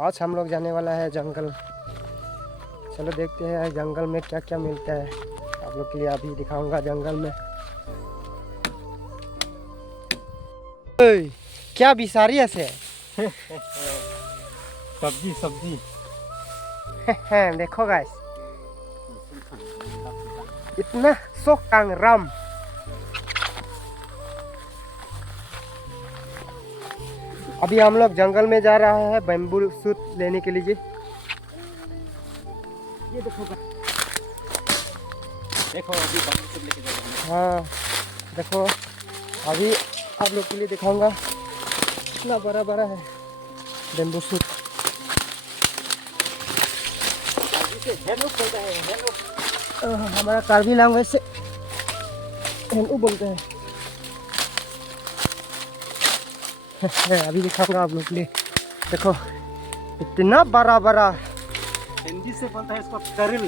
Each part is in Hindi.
आज हम लोग जाने वाला है जंगल। चलो देखते हैं जंगल में क्या क्या मिलता है। आप लोग के लिए अभी दिखाऊंगा जंगल में। ओए, क्या बिसारिया से सब्जी सब्जी देखो गाइस, इतना सोकांग राम। अभी हम लोग जंगल में जा रहा है बैम्बू सूट लेने के लिए। ये देखो देखो अभी बैम्बू सूट लेके जा रहे हैं। हाँ देखो, अभी आप लोग के लिए दिखाऊंगा। इतना बड़ा बड़ा है बैम्बू सूट। हमारा कार्बी लैंग्वेज से हेनु बोलते हैं। अभी दिखाऊंगा आप लोग के लिए। देखो इतना बड़ा बड़ा, हिंदी से बोलता है इसको करिल।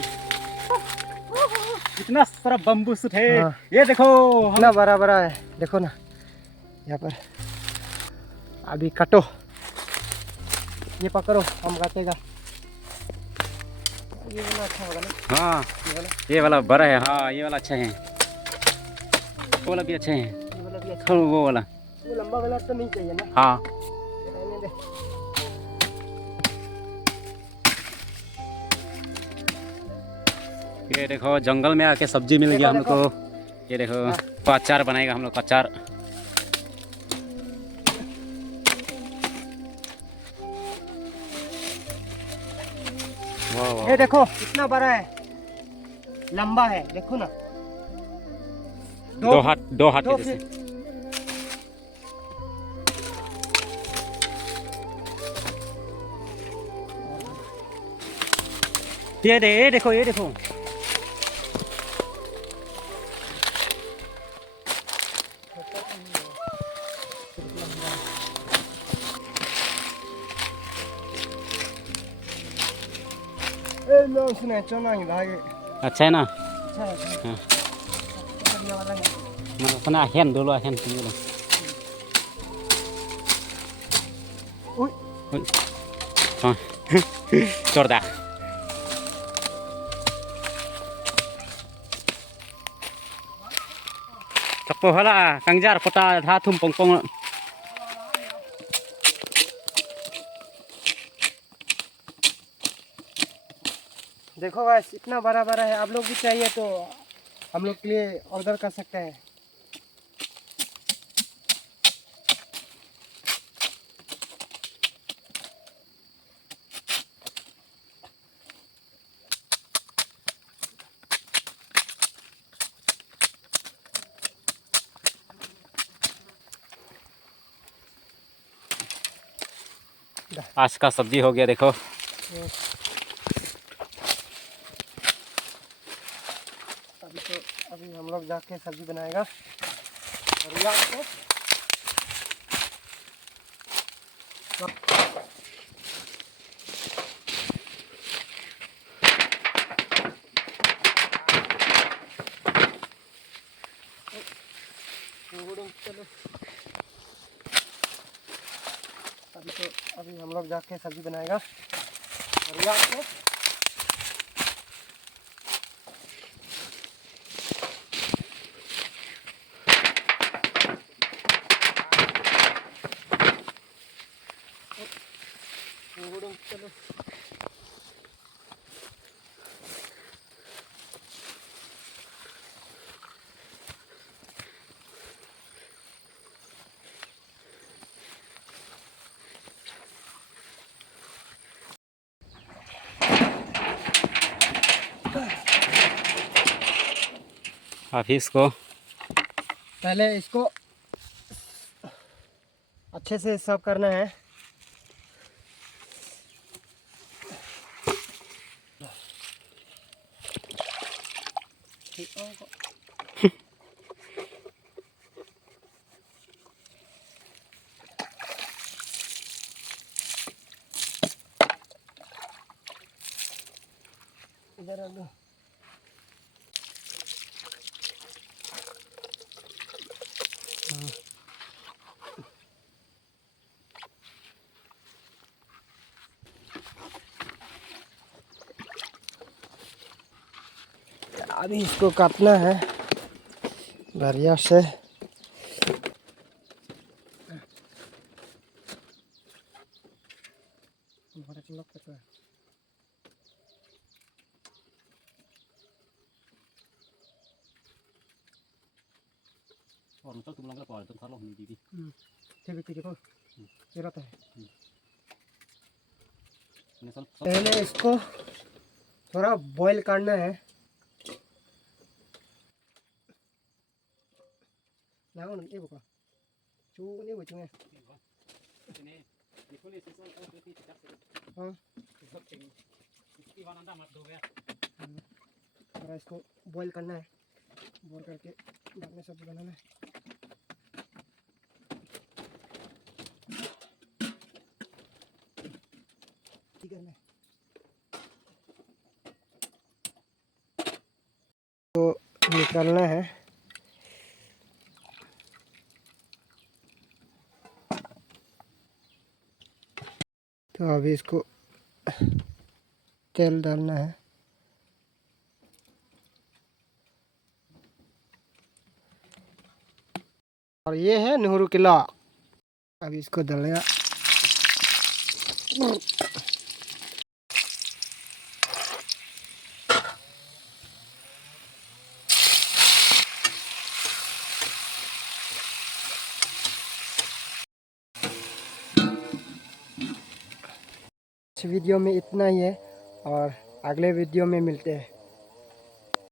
इतना सारा बम्बू सूट है। हाँ। ये देखो इतना बड़ा बड़ा है, देखो ना यहाँ पर। अभी काटो, ये पकड़ो, हम काटेगा। ये वाला अच्छा होगा ना? हाँ ये वाला, ये वाला बड़ा है। हाँ ये वाला अच्छा है, वो वाला भी अच्छा है। ये वाला भी अच्छा। थोड़ा वो वाला। वो लंबा वाला तो नहीं चाहिए ना? हाँ रहने दे। ये देखो जंगल में आके सब्जी मिल गया देखो, हमको। ये देखो तो अचार बनाएगा हम लोग अचार। वाह वाह। ये देखो कितना बड़ा है, लंबा है, देखो ना। दो हाथ दो के जैसे। फीट। ये देखो ये देखो। ए लो सुने चना ही भागे। अच्छा है ना। अच्छा है। हाँ। बढ़िया वाला है। mana hen dulu hen dulu. Ui, Thôi. Chor dah. Tapo hala kangjar kota tha thum pong pong. देखो गाइस इतना बड़ा बड़ा है। आप लोग भी चाहिए तो हम लोग के लिए ऑर्डर कर सकते हैं। आज का सब्जी हो गया देखो। अभी हम लोग जाके सब्जी बनाएगा। और ये आपको चलो अभी हम लोग जाके सब्जी बनाएगा। और ये आपको चलो अभी इसको पहले इसको अच्छे से सर्व करना है। इधर आ लो। अभी इसको काटना है बढ़िया से। और मतलब तुम लोग का तुम खा लो हम दीदी ठीक है देखो ये रहता है। सब पहले इसको थोड़ा बॉईल करना है। नाउ ये बुका चू नहीं बचूंगे। हाँ थोड़ा इसको बॉईल करना है। बॉईल करके बाद में सब्जी बनाना है। ठीक है तो निकालना है। तो अभी इसको तेल डालना है। और ये है नेहरू किला। अभी इसको डालेगा। इस वीडियो में इतना ही है और अगले वीडियो में मिलते हैं।